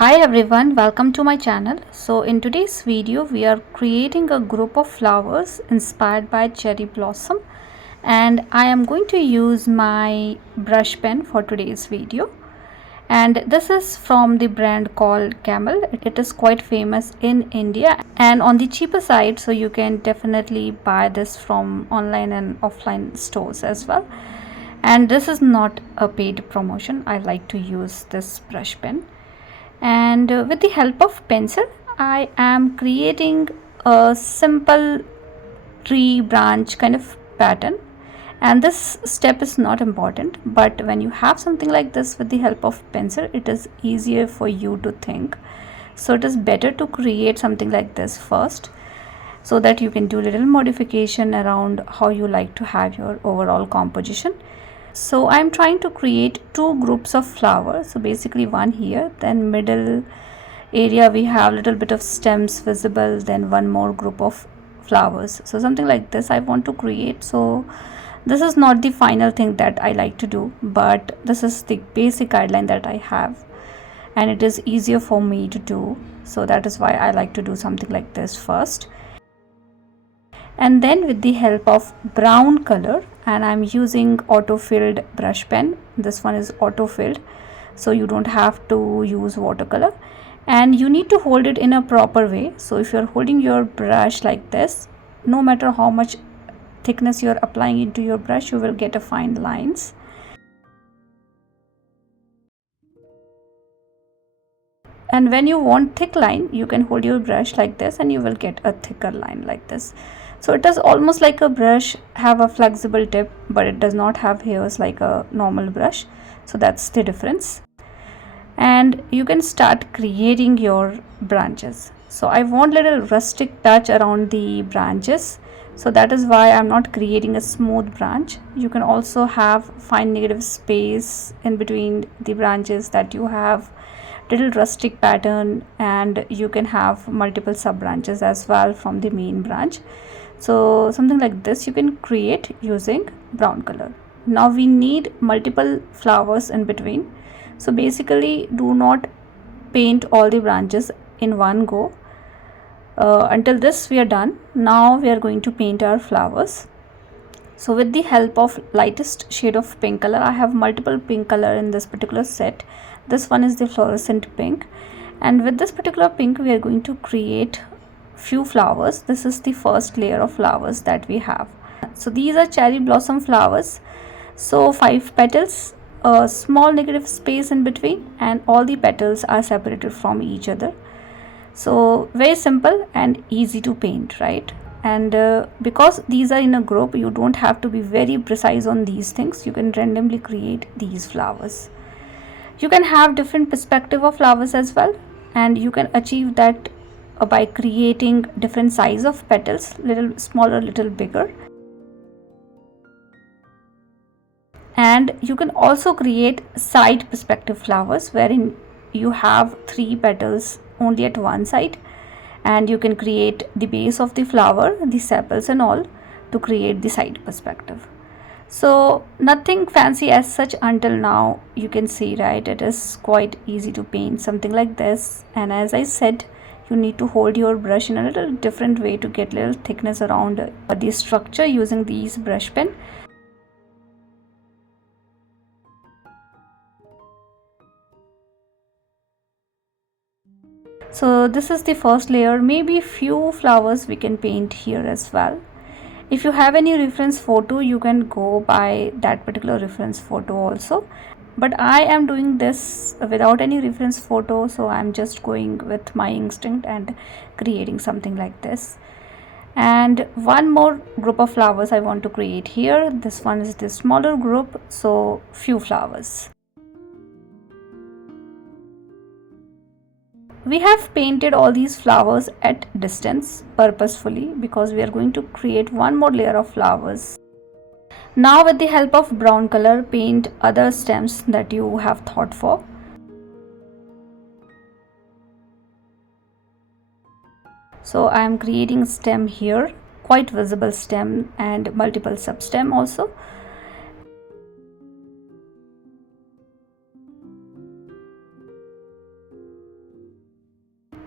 Hi everyone, welcome to my channel. So in today's video we are creating a group of flowers inspired by cherry blossom, and I am going to use my brush pen for today's video. And this is from the brand called Camel. It is quite famous in India and on the cheaper side, so you can definitely buy this from online and offline stores as well. And this is not a paid promotion. I like to use this brush pen, and with the help of pencil I am creating a simple tree branch kind of pattern. And this step is not important, but when you have something like this, with the help of pencil it is easier for you to think. So it is better to create something like this first, so that you can do little modification around how you like to have your overall composition. So I'm trying to create two groups of flowers. So basically one here, then middle area we have little bit of stems visible, then one more group of flowers. So something like this I want to create. So this is not the final thing that I like to do, but this is the basic guideline that I have, and it is easier for me to do. So that is why I like to do something like this first. And then with the help of brown color, and I'm using auto filled brush pen. This one is auto filled, so you don't have to use watercolor, and you need to hold it in a proper way. So if you're holding your brush like this, no matter how much thickness you're applying into your brush, you will get a fine lines. And when you want thick line, you can hold your brush like this and you will get a thicker line like this. So it is almost like a brush have a flexible tip, but it does not have hairs like a normal brush. So that's the difference. And you can start creating your branches. So I want little rustic touch around the branches. So that is why I'm not creating a smooth branch. You can also have fine negative space in between the branches, that you have little rustic pattern, and you can have multiple sub branches as well from the main branch. So something like this you can create using brown color. Now we need multiple flowers in between. So basically do not paint all the branches in one go. Until this we are done. Now we are going to paint our flowers. So with the help of lightest shade of pink color, I have multiple pink color in this particular set. This one is the fluorescent pink, and with this particular pink we are going to create few flowers. This is the first layer of flowers that we have. So these are cherry blossom flowers. So 5 petals, a small negative space in between, and all the petals are separated from each other. So very simple and easy to paint, right? And because these are in a group, you don't have to be very precise on these things. You can randomly create these flowers. You can have different perspective of flowers as well, and you can achieve that by creating different size of petals, little smaller, little bigger. And you can also create side perspective flowers, wherein you have 3 petals only at one side, and you can create the base of the flower, the sepals and all, to create the side perspective. So nothing fancy as such until now, you can see, right? It is quite easy to paint something like this. And as I said, you need to hold your brush in a little different way to get little thickness around the structure using these brush pen. So this is the first layer. Maybe few flowers we can paint here as well. If you have any reference photo, you can go by that particular reference photo also. But I am doing this without any reference photo, so I'm just going with my instinct and creating something like this. And one more group of flowers I want to create here. This one is the smaller group, so few flowers. We have painted all these flowers at distance purposefully, because we are going to create one more layer of flowers. Now with the help of brown color, paint other stems that you have thought for. So I am creating stem here, quite visible stem, and multiple sub stem also.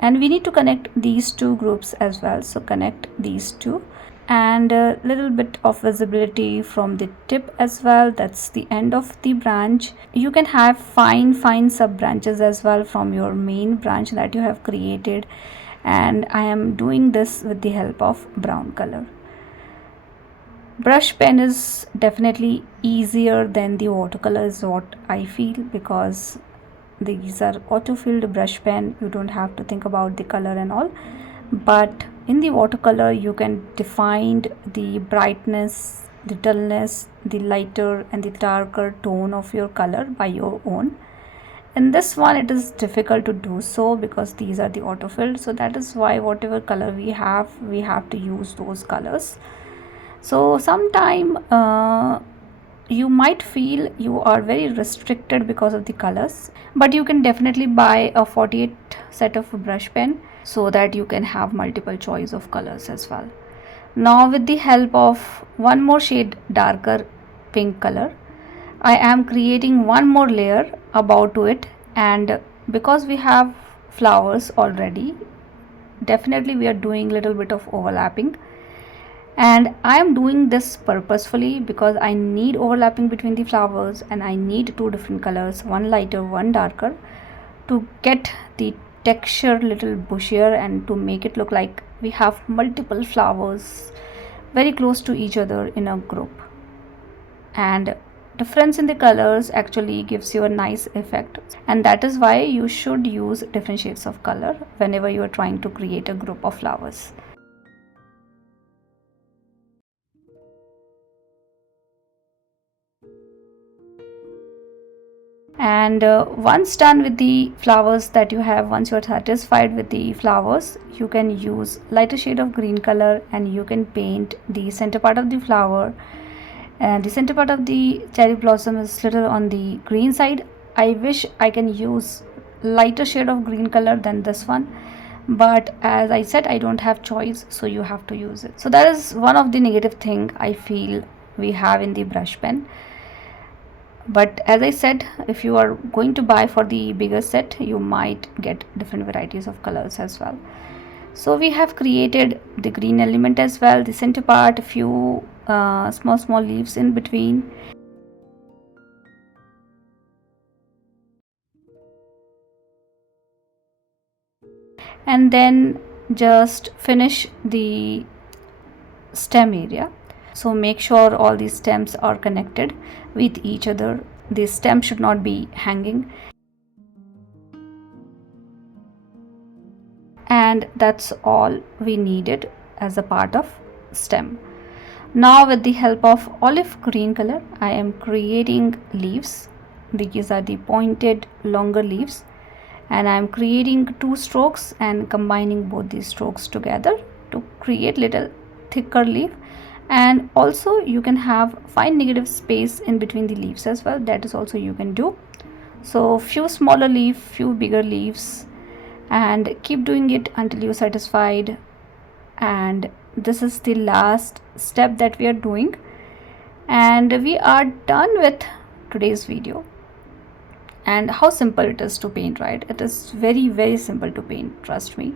and we need to connect these two groups as well. So connect these two, and a little bit of visibility from the tip as well. That's the end of the branch. You can have fine sub branches as well from your main branch that you have created, and I am doing this with the help of brown color. Brush pen is definitely easier than the watercolor is what I feel, because these are auto-filled brush pen. You don't have to think about the color and all, but in the watercolor you can define the brightness, the dullness, the lighter and the darker tone of your color by your own. In this one it is difficult to do so because these are the auto-filled, so that is why whatever color we have to use those colors. So sometime you might feel you are very restricted because of the colors, but you can definitely buy a 48 set of brush pen so that you can have multiple choice of colors as well. Now with the help of one more shade darker pink color, I am creating one more layer above to it, and because we have flowers already, definitely we are doing little bit of overlapping. And I am doing this purposefully because I need overlapping between the flowers, and I need two different colors, one lighter, one darker, to get the texture little bushier and to make it look like we have multiple flowers very close to each other in a group. And difference in the colors actually gives you a nice effect, and that is why you should use different shades of color whenever you are trying to create a group of flowers. And once done with the flowers that you have, once you are satisfied with the flowers, you can use lighter shade of green color and you can paint the center part of the flower. And the center part of the cherry blossom is little on the green side. I wish I can use lighter shade of green color than this one, but as I said, I don't have choice, so you have to use it. So that is one of the negative thing I feel we have in the brush pen. But as I said, if you are going to buy for the bigger set, you might get different varieties of colors as well. So we have created the green element as well, the center part, a few small leaves in between. And then just finish the stem area. So make sure all these stems are connected with each other. The stem should not be hanging. And that's all we needed as a part of stem. Now with the help of olive green color, I am creating leaves. These are the pointed longer leaves, and I am creating two strokes and combining both these strokes together to create little thicker leaf. And also you can have fine negative space in between the leaves as well, that is also you can do. So few smaller leaf, few bigger leaves, and keep doing it until you're satisfied. And this is the last step that we are doing, and we are done with today's video. And how simple it is to paint, right? It is very simple to paint, trust me.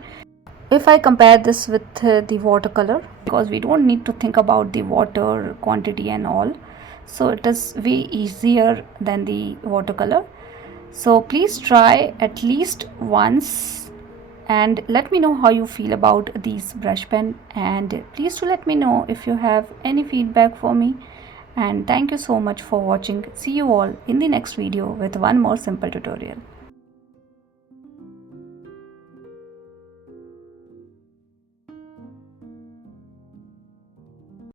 If I compare this with the watercolor, because we don't need to think about the water quantity and all, so it is way easier than the watercolor. So please try at least once and let me know how you feel about these brush pen, and please do let me know if you have any feedback for me. And thank you so much for watching. See you all in the next video with one more simple tutorial.